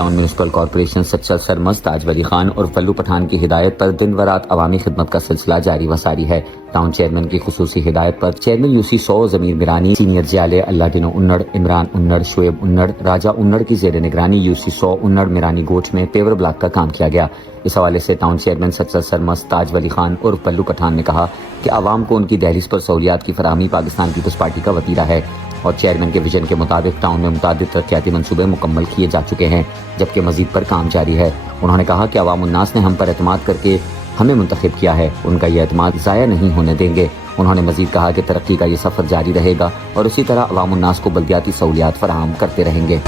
Town municipal corporation Sachar Sarmast Taj Wali Khan और फल्लू पठान की हिदायत पर दिन व रात अवामी खिदमत का सिलसिला जारी व सारी है। टाउन चेयरमैन की खुसूसी हिदायत पर चेयरमैन यूसी 100 जमीर मिरानी, सीनियर जियाले अल्लादिनो उन्नड़, इमरान उन्नड़, शोएब उन्नड़, राजा उन्नड़ की जेर निगरानी यूसी 100 उन्नड़ मिरानी गोच में पेवर ब्लॉक का काम किया गया। इस हवाले से टाउन चेयरमैन सच्चर सरमस्त ताज वली खान और फल्लू पठान ने कहा कि आवाम को उनकी दहलीज पर सहूलियात की फराहमी पाकिस्तान पीपल्स पार्टी का वतीरा है और चेयरमैन के विजन के मुताबिक टाउन में मुताबिक तरक्याती मंसूबे मुकम्मल किए जा चुके हैं, जबकि मजीद पर काम जारी है। उन्होंने कहा कि अवाम उन्नास ने हम पर एतमाद करके हमें मुंतखब किया है, उनका यह एतमाद ज़ाया नहीं होने देंगे। उन्होंने मजीद कहा कि तरक्की का ये सफ़र जारी रहेगा और इसी तरह अवाम उन्नास को बल्दियाती सहूलियात फराहम करते रहेंगे।